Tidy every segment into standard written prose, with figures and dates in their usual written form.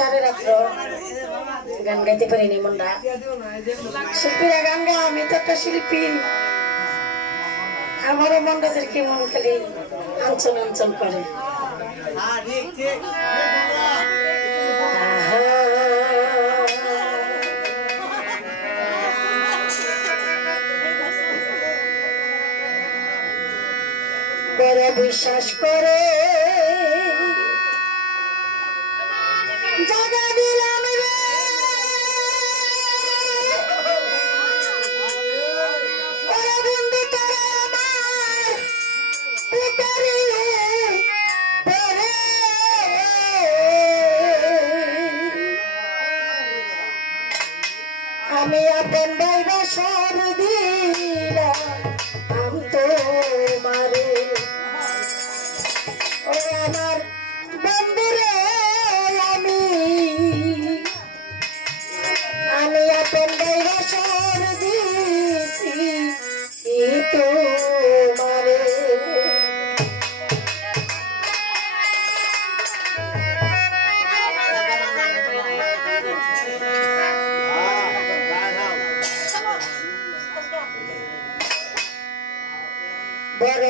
সাড়ে রাত্র গান গাইতে পারিনি মনটা শিল্পীরা গান গা আমি তো একটা শিল্পী আমারও মনটা কি মন খালি আঞ্চল আঞ্চল করে বড় বিশ্বাস করে জায়গা দিলাম রে ওরে বন্ধু তোরা আমার পুতারে পরে আমি আপন ভাইবা সব দিলাম আমি তো মারে ও আমার বন্ধুরে আমি আপন ভাইবা সব দিছি তো মারে বড়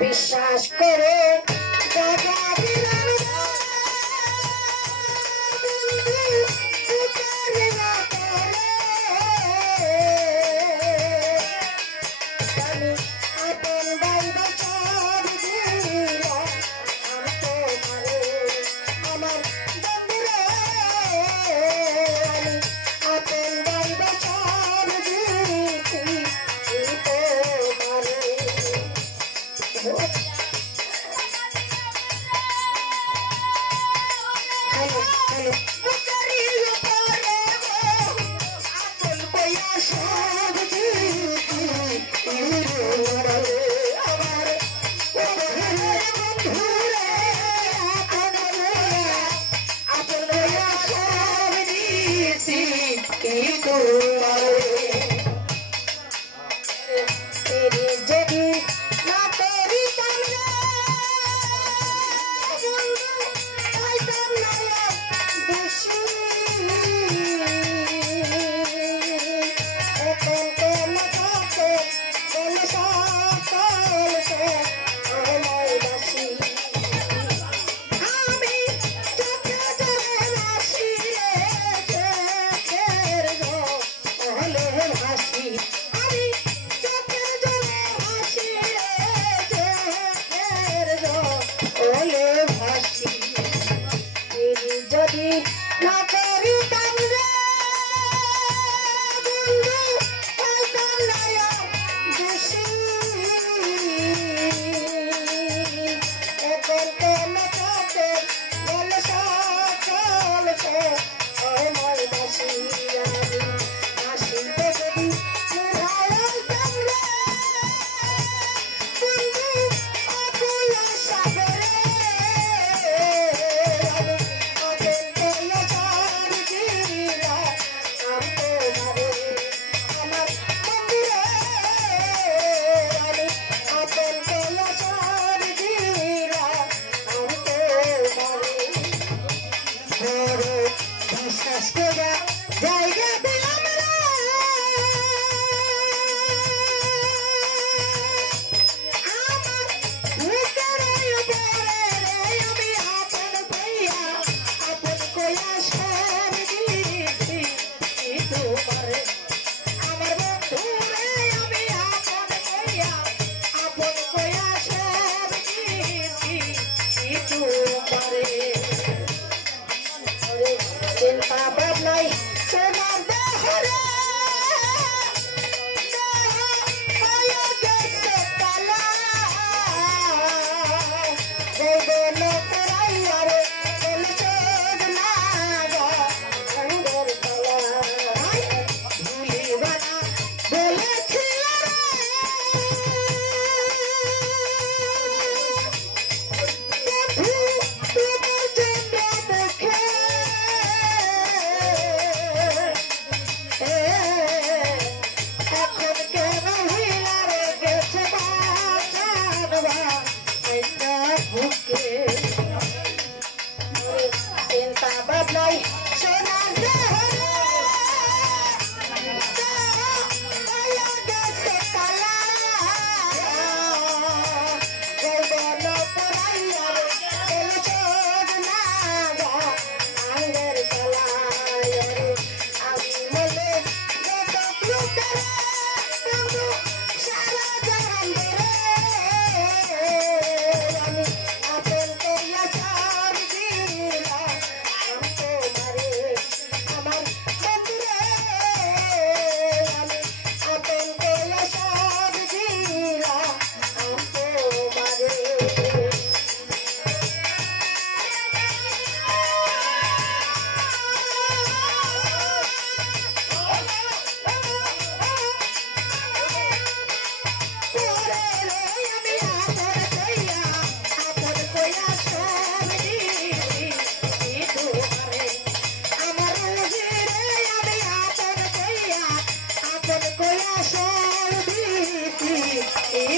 বিশ্বাস করে জায়গা দিলাম আমি আপন ভাইবা সব দিলাম আমি তো মারে আমার বন্ধুরে আমি আপন ভাইবা সব দিছি তো মারে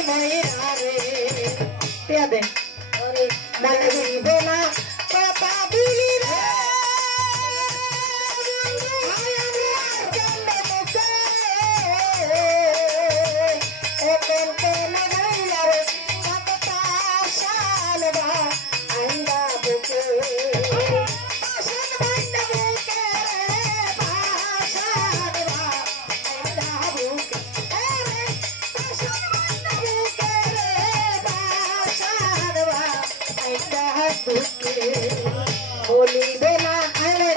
ময়রা রে পেয়া দে মনে দিবে না কথা দিলি রে বলিবে না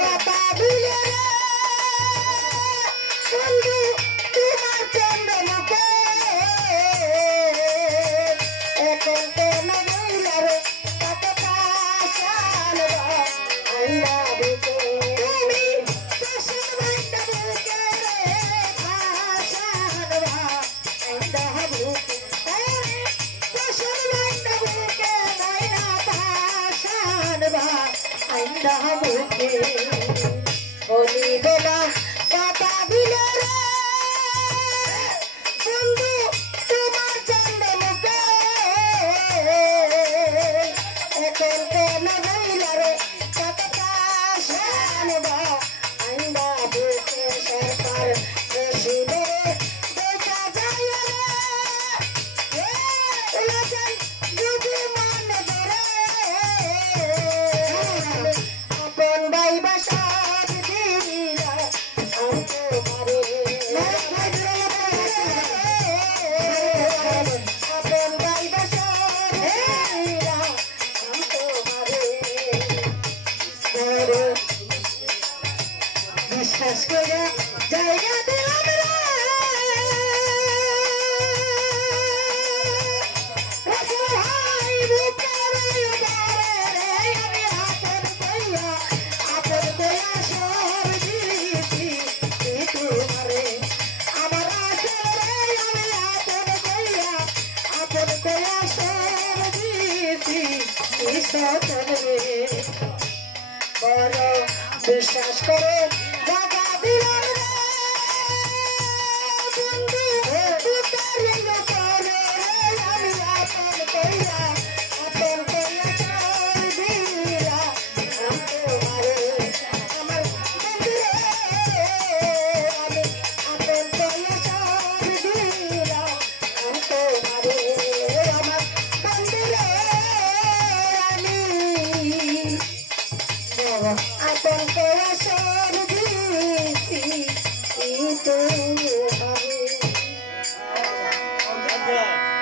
কথা দিলে রে বন্ধু তোমার চন্দনকে এখন কেন গইলা রে তাকে পাশালবা আইলা বুকে তুমি পাশাল ভাইটা বুকে রে পাশালবা আইলা বুকে পাশাল ভাইটা বুকে নাইনা পাশালবা আইলা বুকে বলিবে না কথা দিলে রে বন্ধু তোমার চন্দনকে এখন কেন গইলা রে তাকে পাশালবা আইলা বুকে সরকার রসিলে দেখা যায় রে লাগন যদি মান ধরে আপন ভাই বাসার দিলা আমি তোমারে আপন ভাই বাসার দিলা আমি তোমারে বিশ্বাস করে জায়গা দিলাম রে রসুল ভাই বুকের উদারে রে আমি আপন কইয়া সব দিছি তোমারে আমার আসরে আমি আপন কইয়া সব দিছি ঈশ্বরে বড় বিশ্বাস করে জায়গা দিলাম রে বন্ধু বুকের উপরে আমি আপন কইয়া সব দিলা আমি তোমারে আমার বন্ধু রে আমি আপন কইয়া সব দিলা আমি তোমারে আমার বন্ধু রে আমি আপন কইয়া সব দিছি তুমি